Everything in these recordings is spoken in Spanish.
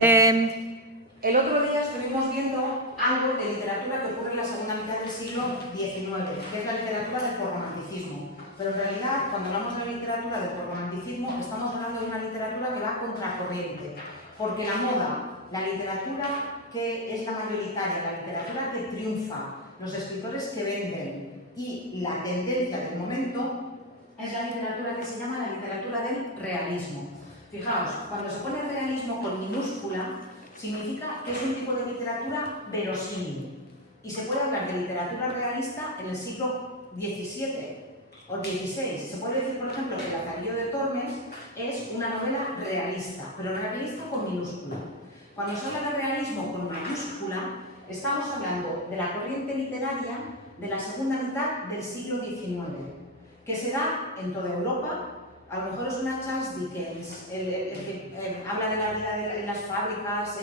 El otro día estuvimos viendo algo de literatura que ocurre en la segunda mitad del siglo XIX, que es la literatura del posromanticismo. Pero en realidad, cuando hablamos de la literatura del posromanticismo, estamos hablando de una literatura que va contracorriente, porque la moda, la literatura que es la mayoritaria, la literatura que triunfa, los escritores que venden y la tendencia del momento es la literatura que se llama la literatura del realismo. Fijaos, cuando se pone realismo con minúscula, significa que es un tipo de literatura verosímil. Y se puede hablar de literatura realista en el siglo XVII o XVI. Se puede decir, por ejemplo, que Lazarillo de Tormes es una novela realista, pero realista con minúscula. Cuando se habla de realismo con mayúscula, estamos hablando de la corriente literaria de la segunda mitad del siglo XIX, que se da en toda Europa. A lo mejor es una Charles Dickens, el que habla de la vida en las fábricas,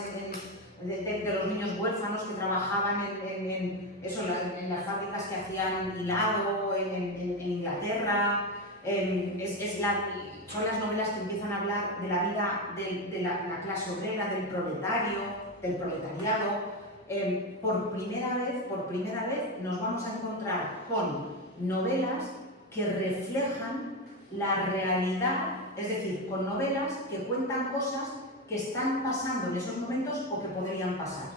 de los niños huérfanos que trabajaban en las fábricas que hacían hilado en Inglaterra. Son las novelas que empiezan a hablar de la vida de la clase obrera, del proletariado. Por primera vez nos vamos a encontrar con novelas que reflejan la realidad, es decir, con novelas que cuentan cosas que están pasando en esos momentos o que podrían pasar.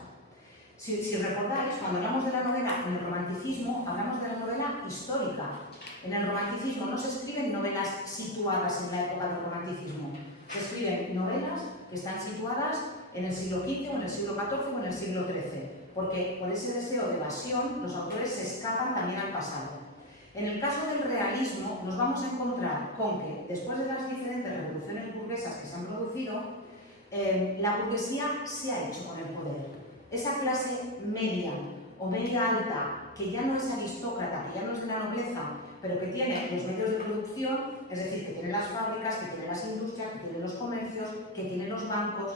Si recordáis, cuando hablamos de la novela en el romanticismo, hablamos de la novela histórica. En el romanticismo no se escriben novelas situadas en la época del romanticismo, se escriben novelas que están situadas en el siglo XV o en el siglo XIV o en el siglo XIII, porque por ese deseo de evasión los autores se escapan también al pasado. En el caso del realismo nos vamos a encontrar con que después de las diferentes revoluciones burguesas que se han producido, la burguesía se ha hecho con el poder. Esa clase media o media alta, que ya no es aristócrata, que ya no es de la nobleza, pero que tiene los medios de producción, es decir, que tiene las fábricas, que tiene las industrias, que tiene los comercios, que tiene los bancos,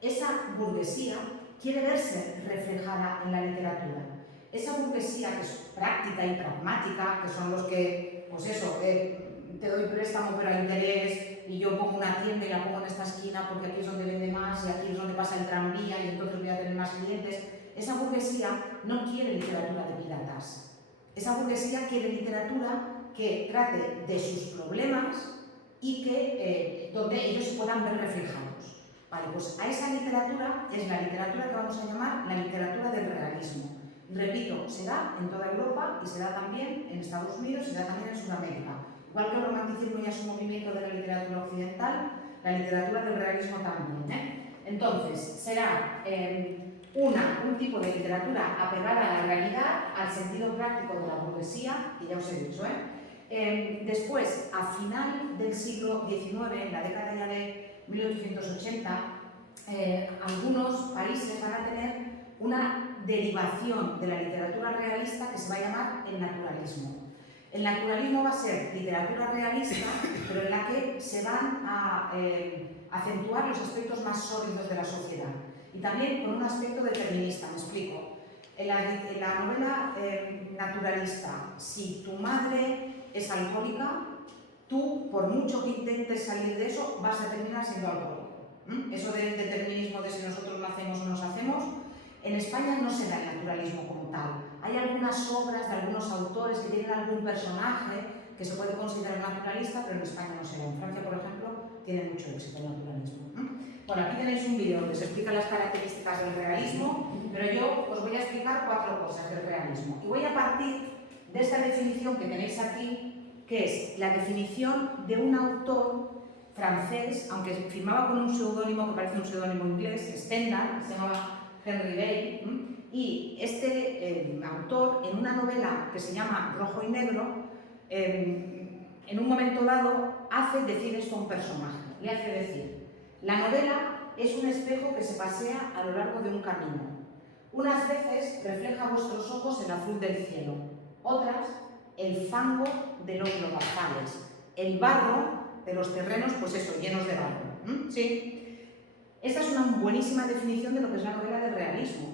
esa burguesía quiere verse reflejada en la literatura. Esa burguesía que es práctica y pragmática, que son los que, pues eso, te doy préstamo pero a interés y yo pongo una tienda y la pongo en esta esquina porque aquí es donde vende más y aquí es donde pasa el tranvía y entonces voy a tener más clientes. Esa burguesía no quiere literatura de piratas. Esa burguesía quiere literatura que trate de sus problemas y que donde ellos se puedan ver reflejados. Vale, pues a esa literatura es la literatura que vamos a llamar la literatura del realismo. Repito, se da en toda Europa y se da también en Estados Unidos y se da también en Sudamérica. Igual que el romanticismo ya es un movimiento de la literatura occidental, la literatura del realismo también. Entonces, será un tipo de literatura apegada a la realidad, al sentido práctico de la burguesía, que ya os he dicho. Después, a final del siglo XIX, en la década ya de 1880, algunos países van a tener una derivación de la literatura realista que se va a llamar el naturalismo. El naturalismo va a ser literatura realista, pero en la que se van a acentuar los aspectos más sólidos de la sociedad. Y también con un aspecto determinista, me explico. En la novela naturalista, si tu madre es alcohólica, tú, por mucho que intentes salir de eso, vas a terminar siendo alcohólico. Eso del determinismo de si nosotros nacemos o no nos hacemos, en España no se da el naturalismo como tal. Hay algunas obras de algunos autores que tienen algún personaje que se puede considerar naturalista, pero en España no se da. En Francia, por ejemplo, tiene mucho éxito el naturalismo. Bueno, aquí tenéis un vídeo que se explica las características del realismo, pero yo os voy a explicar 4 cosas del realismo. Y voy a partir de esta definición que tenéis aquí, que es la definición de un autor francés, aunque firmaba con un seudónimo que parece un seudónimo inglés, Stendhal, se llamaba Henry Bay, y este autor, en una novela que se llama Rojo y Negro, en un momento dado hace decir esto a un personaje, le hace decir: la novela es un espejo que se pasea a lo largo de un camino. Unas veces refleja vuestros ojos el azul del cielo, otras el fango de los lodazales, el barro de los terrenos, pues eso, llenos de barro. ¿Sí? Esta es una buenísima definición de lo que es la novela del realismo.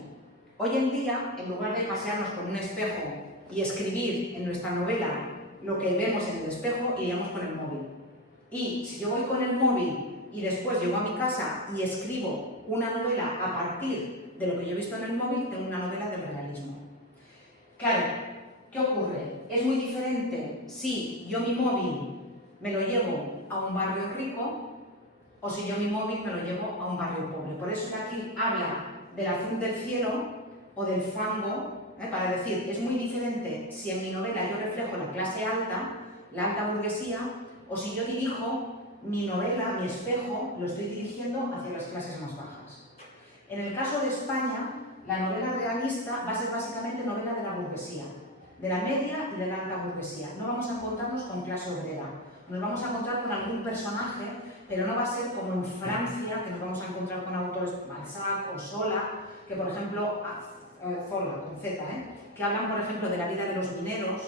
Hoy en día, en lugar de pasearnos con un espejo y escribir en nuestra novela lo que vemos en el espejo, iríamos con el móvil. Y si yo voy con el móvil y después llego a mi casa y escribo una novela a partir de lo que yo he visto en el móvil, tengo una novela del realismo. Claro, ¿qué ocurre? Es muy diferente si yo mi móvil me lo llevo a un barrio rico o si yo mi móvil me lo llevo a un barrio pobre. Por eso que aquí habla del azul del cielo o del fango, para decir, es muy diferente si en mi novela yo reflejo la clase alta, la alta burguesía, o si yo dirijo mi novela, mi espejo, lo estoy dirigiendo hacia las clases más bajas. En el caso de España, la novela realista va a ser básicamente novela de la burguesía, de la media y de la alta burguesía. No vamos a encontrarnos con clase obrera, nos vamos a encontrar con algún personaje, pero no va a ser como en Francia, que nos vamos a encontrar con autores Balzac o Zola, que por ejemplo, Zola con Z, que hablan por ejemplo de la vida de los mineros.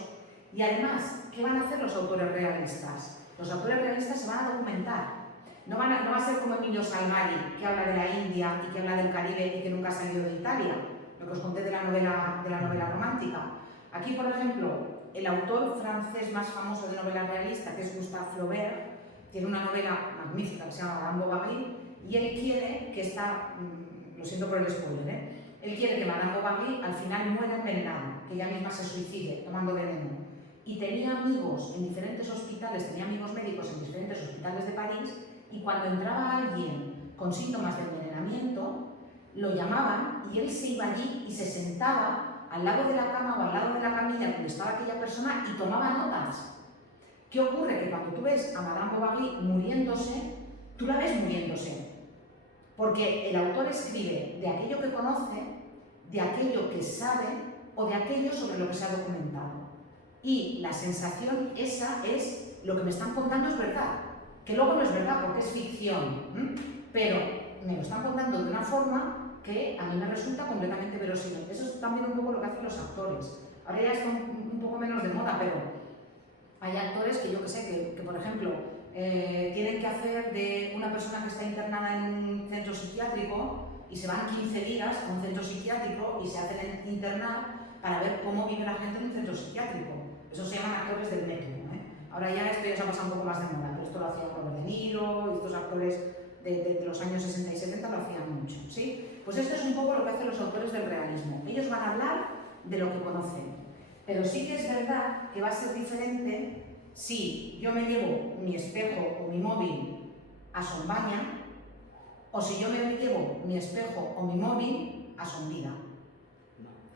Y además, ¿qué van a hacer los autores realistas? Los autores realistas se van a documentar. No va a ser como Emilio Salgari, que habla de la India y que habla del Caribe y que nunca ha salido de Italia, lo que os conté de la novela romántica. Aquí, por ejemplo, el autor francés más famoso de novela realista, que es Gustave Flaubert, tiene una novela magnífica que se llama Madame Bovary, y él quiere que lo siento por el spoiler, él quiere que Madame Bovary al final muera envenenada, que ella misma se suicide tomando veneno. Y tenía amigos en diferentes hospitales, tenía amigos médicos en diferentes hospitales de París, y cuando entraba alguien con síntomas de envenenamiento, lo llamaban y él se iba allí y se sentaba al lado de la cama o al lado de la camilla donde estaba aquella persona y tomaba notas. ¿Qué ocurre? Que cuando tú ves a Madame Bovary muriéndose, tú la ves muriéndose. Porque el autor escribe de aquello que conoce, de aquello que sabe o de aquello sobre lo que se ha documentado. Y la sensación esa es, lo que me están contando es verdad. Que luego no es verdad porque es ficción, pero me lo están contando de una forma que a mí me resulta completamente verosímil. Eso es también un poco lo que hacen los actores. Ahora ya está un poco menos de moda, pero hay actores que yo que sé, que por ejemplo, tienen que hacer de una persona que está internada en un centro psiquiátrico y se van 15 días a un centro psiquiátrico y se hacen internar para ver cómo vive la gente en un centro psiquiátrico. Eso se llaman actores del método. Ahora ya esto ya se ha pasado un poco más de moda, pero esto lo hacía Robert De Niro, y estos actores de los años 60 y 70 lo hacían mucho, ¿sí? Pues esto es un poco lo que hacen los autores del realismo. Ellos van a hablar de lo que conocen, pero sí que es verdad que va a ser diferente si yo me llevo mi espejo o mi móvil a Sombaña o si yo me llevo mi espejo o mi móvil a Sombida.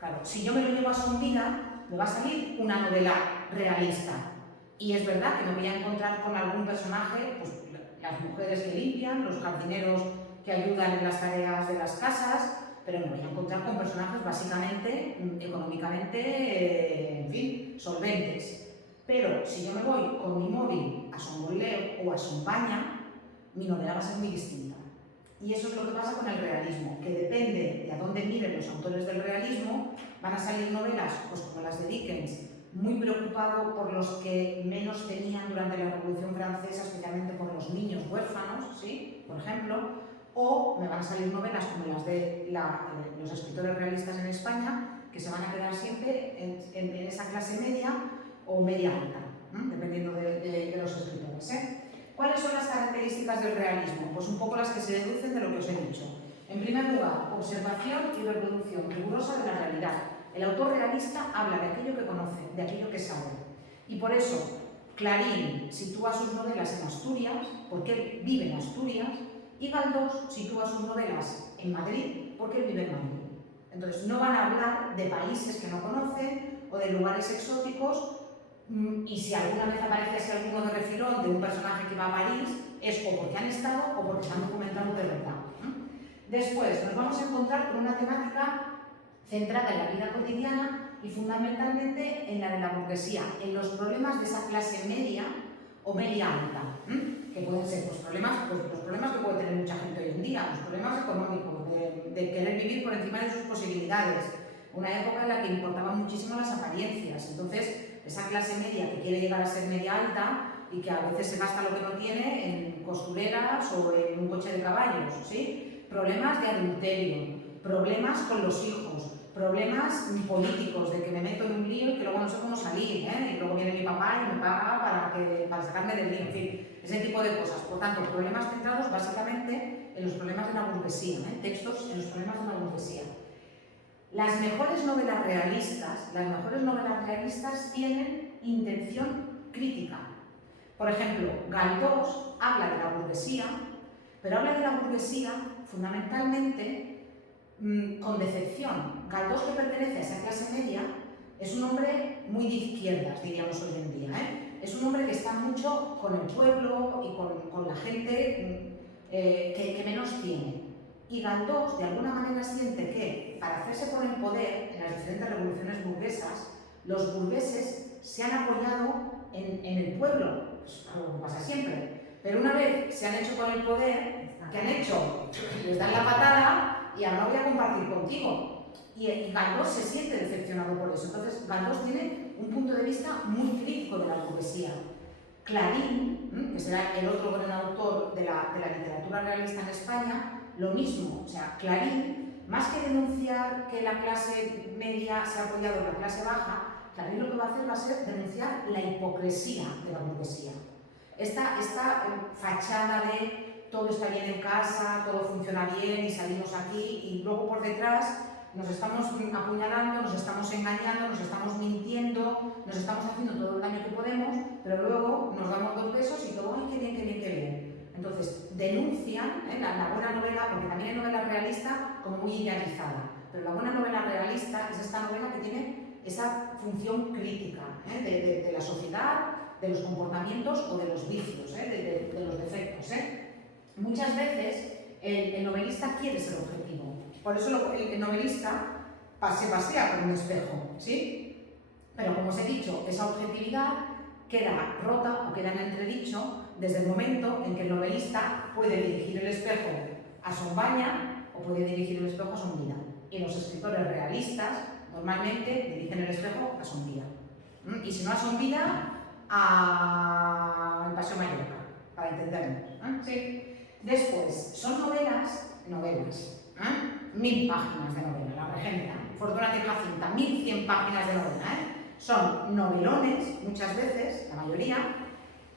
Claro, si yo me lo llevo a Sombida, me va a salir una novela realista. Y es verdad que me voy a encontrar con algún personaje, pues las mujeres que limpian, los jardineros que ayudan en las tareas de las casas, pero me voy a encontrar con personajes básicamente, económicamente, en fin, solventes. Pero si yo me voy con mi móvil a Songoleo o a Sombaña, mi novela va a ser muy distinta. Y eso es lo que pasa con el realismo, que depende de a dónde miren los autores del realismo, van a salir novelas pues como las de Dickens, muy preocupado por los que menos tenían durante la Revolución Francesa, especialmente por los niños huérfanos, ¿sí? Por ejemplo, o me van a salir novelas como las de los escritores realistas en España, que se van a quedar siempre en esa clase media o media alta, dependiendo de los escritores. ¿Cuáles son las características del realismo? Pues un poco las que se deducen de lo que os he dicho. En primer lugar, observación y reproducción rigurosa de la realidad. El autor realista habla de aquello que conoce, de aquello que sabe. Y por eso, Clarín sitúa sus novelas en Asturias, porque él vive en Asturias, y Galdós sitúa sus novelas en Madrid, porque él vive en Madrid. Entonces, no van a hablar de países que no conocen o de lugares exóticos, y si alguna vez aparece así alguno de refilón de un personaje que va a París, es o porque han estado o porque se han documentado de verdad. Después, nos vamos a encontrar con una temática centrada en la vida cotidiana y fundamentalmente en la de la burguesía, en los problemas de esa clase media o media alta, que pueden ser los problemas que puede tener mucha gente hoy en día, los problemas económicos, de querer vivir por encima de sus posibilidades, una época en la que importaban muchísimo las apariencias. Entonces, esa clase media que quiere llegar a ser media alta y que a veces se gasta lo que no tiene en costureras o en un coche de caballos, ¿sí? Problemas de adulterio, problemas con los hijos, problemas políticos, de que me meto en un lío y que luego no sé cómo salir, y luego viene mi papá y me paga para sacarme del lío, en fin, ese tipo de cosas. Por tanto, problemas centrados básicamente en los problemas de la burguesía, textos en los problemas de la burguesía. Las mejores novelas realistas tienen intención crítica. Por ejemplo, Galdós habla de la burguesía, pero habla de la burguesía fundamentalmente con decepción. Galdós, que pertenece a esa clase media, es un hombre muy de izquierdas, diríamos hoy en día. Es un hombre que está mucho con el pueblo y con la gente que menos tiene. Y Galdós, de alguna manera, siente que para hacerse con el poder en las diferentes revoluciones burguesas, los burgueses se han apoyado en el pueblo, pues algo que pasa siempre. Pero una vez se han hecho con el poder, ¿qué han hecho? Les dan la patada y ahora voy a compartir contigo. Y Galdós se siente decepcionado por eso. Entonces, Galdós tiene un punto de vista muy crítico de la burguesía. Clarín, que será el otro gran autor de la literatura realista en España, lo mismo. O sea, Clarín, más que denunciar que la clase media se ha apoyado en la clase baja, Clarín lo que va a hacer va a ser denunciar la hipocresía de la burguesía. Esta fachada de todo está bien en casa, todo funciona bien y salimos aquí y luego por detrás nos estamos apuñalando, nos estamos engañando, nos estamos mintiendo, nos estamos haciendo todo el daño que podemos, pero luego nos damos 2 besos y todo, ¡ay, qué bien, qué bien, qué bien! Entonces, denuncian la buena novela, porque también hay novela realista como muy idealizada, pero la buena novela realista es esta novela que tiene esa función crítica de la sociedad, de los comportamientos o de los vicios, de los defectos. Muchas veces el novelista quiere ser objetivo. Por eso el novelista se pasea por un espejo, ¿sí? Pero como os he dicho, esa objetividad queda rota o queda en entredicho desde el momento en que el novelista puede dirigir el espejo a Sombaña o puede dirigir el espejo a Sombira. Y los escritores realistas normalmente dirigen el espejo a Sombira. Y si no a Sombira, al Paseo Mallorca, para entendernos. ¿Sí? Después, son novelas, 1000 páginas de novela, La Regenta, Fortunata y Jacinta, 1100 páginas de novela. Son novelones, muchas veces, la mayoría,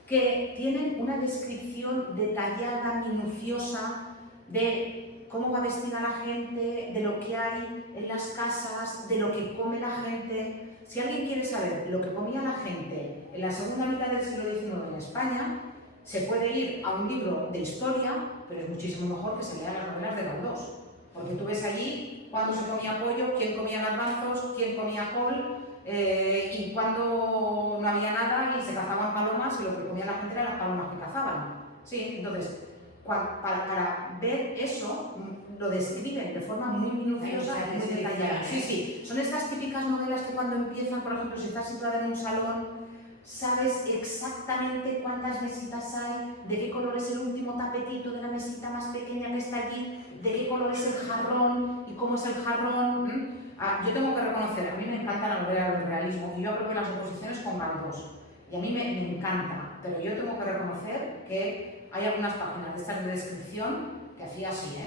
que tienen una descripción detallada, minuciosa, de cómo va vestida la gente, de lo que hay en las casas, de lo que come la gente. Si alguien quiere saber lo que comía la gente en la segunda mitad del siglo XIX en España, se puede ir a un libro de historia, pero es muchísimo mejor que se lea las novelas de Galdós, porque tú ves allí cuándo se comía pollo, quién comía garbanzos, quién comía col, y cuando no había nada y se cazaban palomas y lo que comía la gente eran las palomas que cazaban. Sí, entonces, para ver eso, lo describen de forma muy minuciosa y muy detallada. Sí, son estas típicas novelas que cuando empiezan, por ejemplo, si estás situada en un salón, sabes exactamente cuántas mesitas hay, de qué color es el último tapetito de la mesita más pequeña que está allí, de qué color es el jarrón y cómo es el jarrón. Yo tengo que reconocer, a mí me encanta la novela del realismo y yo creo que las oposiciones con Galdós, y a mí me encanta, pero yo tengo que reconocer que hay algunas páginas de estas de descripción que hacía así,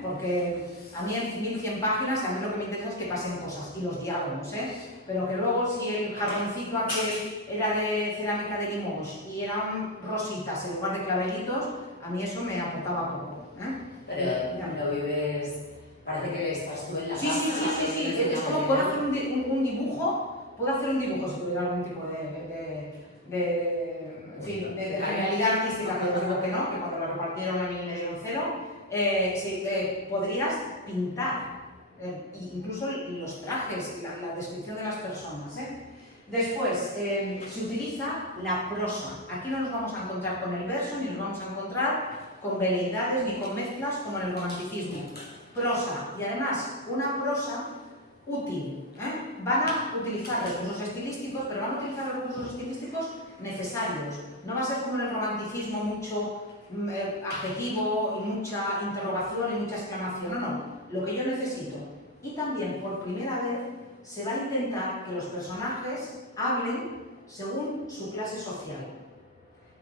porque a mí en 1100 páginas, a mí lo que me interesa es que pasen cosas y los diálogos, pero que luego si el jarroncito aquel era de cerámica de Limoges y eran rositas en lugar de clavelitos, a mí eso me aportaba poco. Pero lo vives, parece que estás tú en la Sí, es como puedo hacer un dibujo, si tuviera algún tipo de realidad artística, que os digo que no, que cuando lo repartieron a mí me dieron 0, podrías pintar. Incluso los trajes, la descripción de las personas. Después, se utiliza la prosa. Aquí no nos vamos a encontrar con el verso, ni nos vamos a encontrar con veleidades ni con mezclas como en el romanticismo. Prosa, y además una prosa útil. Van a utilizar recursos estilísticos, pero van a utilizar recursos estilísticos necesarios. No va a ser como en el romanticismo mucho adjetivo y mucha interrogación y mucha exclamación. No. Lo que yo necesito. Y también, por primera vez, se va a intentar que los personajes hablen según su clase social,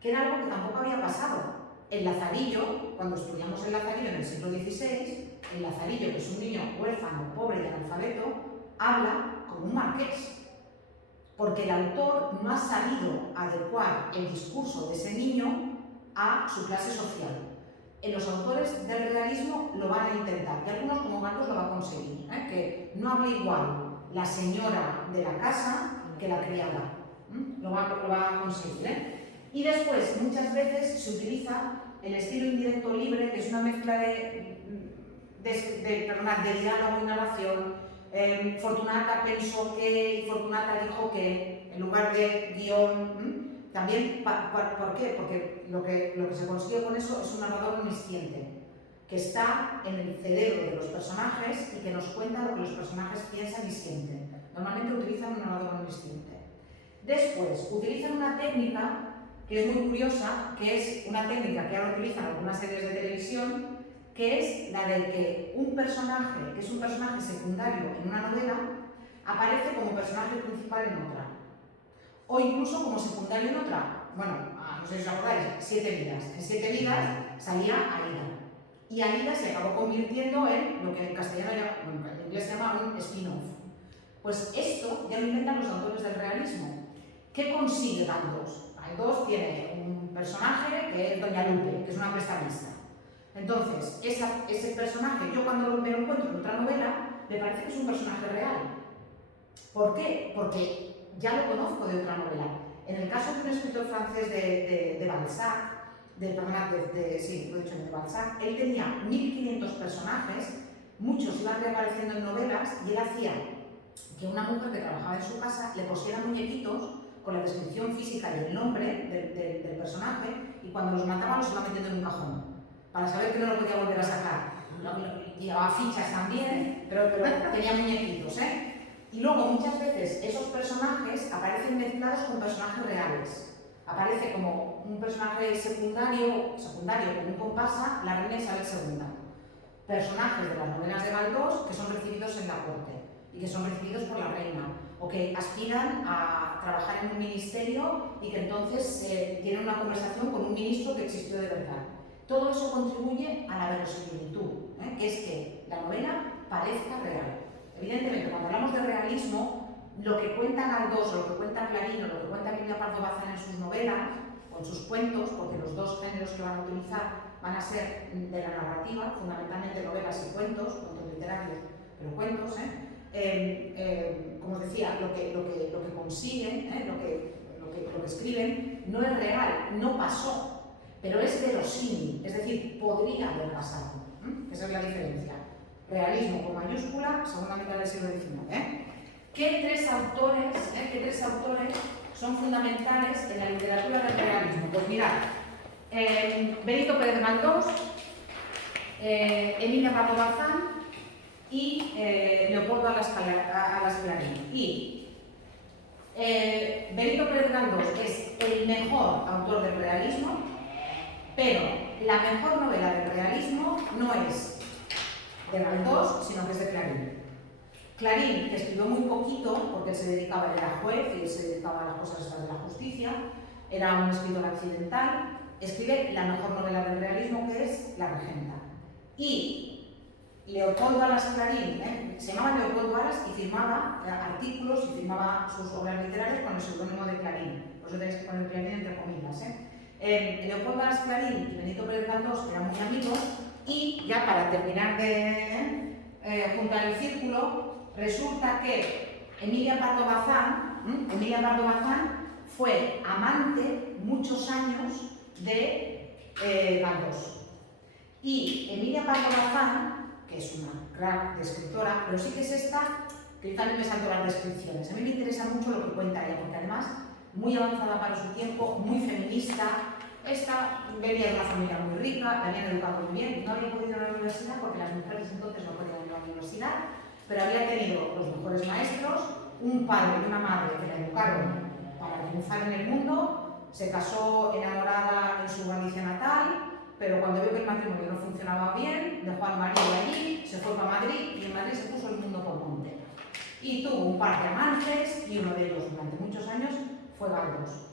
que era algo que tampoco había pasado. El Lazarillo, cuando estudiamos el Lazarillo en el siglo XVI, el Lazarillo, que es un niño huérfano, pobre y analfabeto, habla como un marqués, porque el autor no ha sabido adecuar el discurso de ese niño a su clase social. los autores del realismo lo van a intentar, y algunos como Galdós lo va a conseguir, que no hable igual la señora de la casa que la criada. Lo va a conseguir. Y después, muchas veces se utiliza el estilo indirecto libre, que es una mezcla de diálogo y narración. Fortunata pensó que y Fortunata dijo que, en lugar de guión. También, ¿por qué? Porque lo que se consigue con eso es un narrador omnisciente, que está en el cerebro de los personajes y que nos cuenta lo que los personajes piensan y sienten. Normalmente utilizan un narrador omnisciente. Después, utilizan una técnica que es muy curiosa, que es una técnica que ahora utilizan algunas series de televisión, que es la de que un personaje, que es un personaje secundario en una novela, aparece como personaje principal en otra. O incluso como secundario en otra. Bueno, no sé si os acordáis, 7 vidas. En 7 vidas salía Aida. Y Aida se acabó convirtiendo en lo que en castellano en inglés se llama un spin-off. Pues esto ya lo inventan los autores del realismo. ¿Qué consigue Galdós? Galdós tiene un personaje que es Doña Lupe, que es una prestamista. Entonces, ese personaje, yo cuando me lo encuentro en otra novela, me parece que es un personaje real. ¿Por qué? Porque ya lo conozco de otra novela. En el caso de un escritor francés de Balzac, de Balzac, él tenía 1500 personajes, muchos iban reapareciendo en novelas, y él hacía que una mujer que trabajaba en su casa le pusiera muñequitos con la descripción física y el nombre del personaje, y cuando los mataba los iba metiendo en un cajón, para saber que no lo podía volver a sacar. Llevaba fichas también, pero tenía muñequitos, Y luego muchas veces esos personajes aparecen mezclados con personajes reales. Aparece como un personaje secundario como un comparsa, la reina Isabel II. Personajes de las novelas de Galdós que son recibidos en la corte y que son recibidos por la reina, o que aspiran a trabajar en un ministerio y que entonces tienen una conversación con un ministro que existió de verdad. Todo eso contribuye a la verosimilitud, que es que la novela parezca real. Evidentemente, cuando hablamos de realismo, lo que cuenta Galdós, lo que cuenta Clarín, o lo que cuenta Emilia Pardo Bazán en sus novelas o en sus cuentos, porque los dos géneros que van a utilizar van a ser de la narrativa, fundamentalmente novelas y cuentos literarios, pero cuentos, como os decía, lo que consiguen, lo que escriben, no es real, no pasó, pero es verosímil, es decir, podría haber pasado. Esa es la diferencia. Realismo con mayúscula, segunda mitad del siglo XIX. ¿Qué tres autores son fundamentales en la literatura del realismo? Pues mirad, Benito Pérez Galdós, Emilia Pardo Bazán y Leopoldo Alas Clarín. Y Benito Pérez Galdós es el mejor autor del realismo, pero la mejor novela del realismo no es de Galdós, sino que es de Clarín. Clarín, que escribió muy poquito, porque él se dedicaba, era juez y se dedicaba a las cosas de la justicia, era un escritor accidental, escribe la mejor novela del realismo, que es La Regenta. Y Leopoldo Alas Clarín, se llamaba Leopoldo Alas y firmaba artículos y firmaba sus obras literarias con el seudónimo de Clarín, por eso tenéis que poner Clarín entre comillas. Leopoldo Alas Clarín y Benito Pérez Galdós eran muy amigos. Y ya para terminar de juntar el círculo, resulta que Emilia Pardo Bazán fue amante muchos años de Galdós. Y Emilia Pardo Bazán, que es una crack de escritora, pero sí que es esta, que yo también me salto las descripciones. A mí me interesa mucho lo que cuenta ella, porque además, muy avanzada para su tiempo, muy feminista. Esta venía de una familia muy rica, la habían educado muy bien, no había podido ir a la universidad porque las mujeres entonces no podían ir a la universidad, pero había tenido los mejores maestros, un padre y una madre que la educaron para triunfar en el mundo, se casó enamorada en su Galicia natal, pero cuando vio que el matrimonio no funcionaba bien, dejó al marido allí, se fue para Madrid y en Madrid se puso el mundo por monte. Y tuvo un par de amantes y uno de ellos durante muchos años fue Galdós.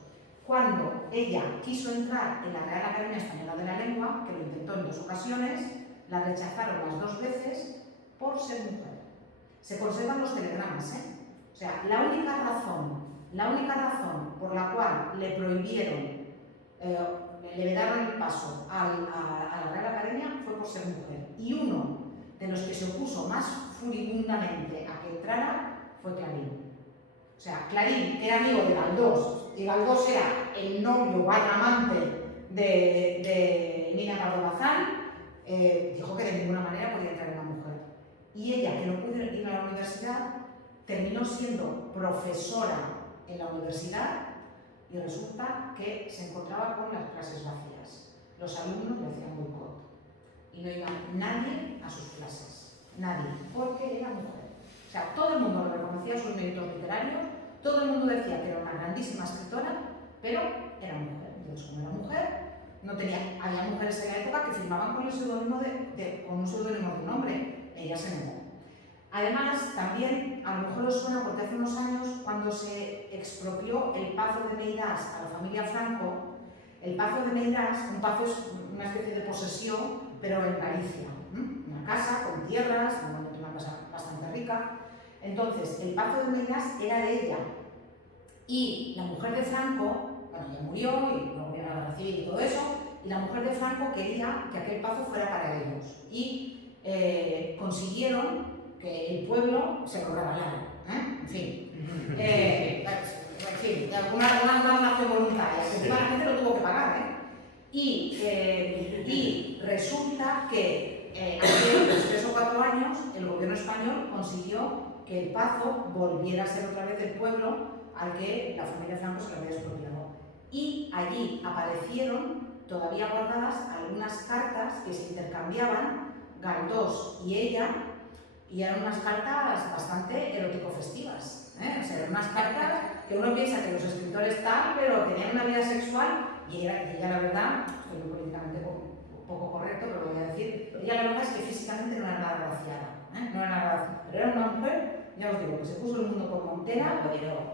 Cuando ella quiso entrar en la Real Academia Española de la Lengua, que lo intentó en 2 ocasiones, la rechazaron las 2 veces por ser mujer. Se conservan los telegramas, O sea, la única razón por la cual le prohibieron le vedaron el paso a la Real Academia fue por ser mujer. Y uno de los que se opuso más furibundamente a que entrara fue Clarín. O sea, Clarín era amigo de Galdós, y Galdós era el novio barra amante de Emilia Pardo Bazán, dijo que de ninguna manera podía entrar una mujer. Y ella, que no pudo ir a la universidad, terminó siendo profesora en la universidad y resulta que se encontraba con las clases vacías. Los alumnos le hacían boicot y no iba nadie a sus clases, nadie, porque era mujer. O sea, todo el mundo le reconocía sus méritos literarios, todo el mundo decía que era una grandísima escritora, pero era mujer. Entonces, como era mujer, no tenía, había mujeres en la época que firmaban con el seudónimo con un seudónimo de un hombre, ella se negó. Además, también, a lo mejor os suena porque hace unos años, cuando se expropió el Pazo de Meirás a la familia Franco, el Pazo de Meirás, un pazo es una especie de posesión, pero en Galicia, una casa con tierras, normalmente una casa bastante rica. Entonces, el Pazo de Meirás era de ella, y la mujer de Franco, bueno, ya murió, y luego vino la guerra civil y todo eso, y la mujer de Franco quería que aquel pazo fuera para ellos, y consiguieron que el pueblo se lo regalara, en fin. En fin, una donación voluntaria, que encima la gente lo tuvo que pagar, Y resulta que hace unos 3 o 4 años el gobierno español consiguió que el Pazo volviera a ser otra vez el pueblo al que la familia Franco se lo había expropiado. Y allí aparecieron, todavía guardadas, algunas cartas que se intercambiaban Galdós y ella, y eran unas cartas bastante erótico-festivas, O sea, eran unas cartas que uno piensa que los escritores tal, pero tenían una vida sexual, y ella la verdad, estoy muy políticamente poco correcto, pero lo voy a decir, ella la verdad es que físicamente no era nada graciada, no era nada graciada, pero era una mujer, ya os digo, que se puso el mundo por montera,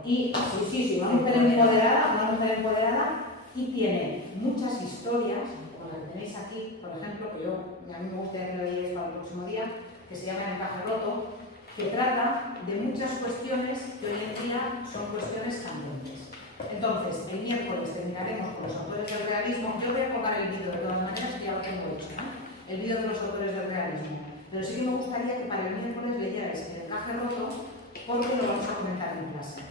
y sí, una mujer empoderada, y tiene muchas historias, como la que tenéis aquí, por ejemplo, que a mí me gustaría que lo leáis para el próximo día, que se llama El encaje roto, que trata de muchas cuestiones que hoy en día son cuestiones candentes. Entonces, el miércoles terminaremos con los autores del realismo. Yo voy a colgar el vídeo de todas maneras, que ya lo tengo hecho, el vídeo de los autores del realismo. Pero sí que me gustaría que para el miércoles leyerais El encaje roto, porque lo vamos a comentar en clase.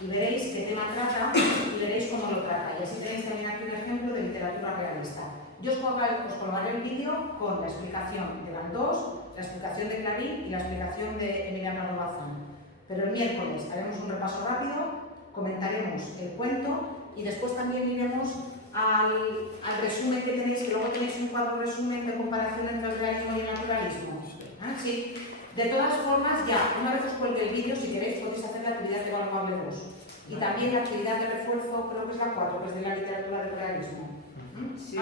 Y veréis qué tema trata y veréis cómo lo trata. Y así tenéis también aquí un ejemplo de literatura realista. Yo os colgaré el vídeo con la explicación de Galdós, la explicación de Clarín y la explicación de Emilia Pardo Bazán. Pero el miércoles haremos un repaso rápido, comentaremos el cuento y después también iremos al resumen que tenéis, que luego tenéis un cuadro resumen de comparación entre el realismo y el naturalismo. Sí. De todas formas, ya, una vez os cuelgue el vídeo, si queréis podéis hacer la actividad de evaluable 2. Y también la actividad de refuerzo, creo que es la 4, que es de la literatura del realismo. Sí,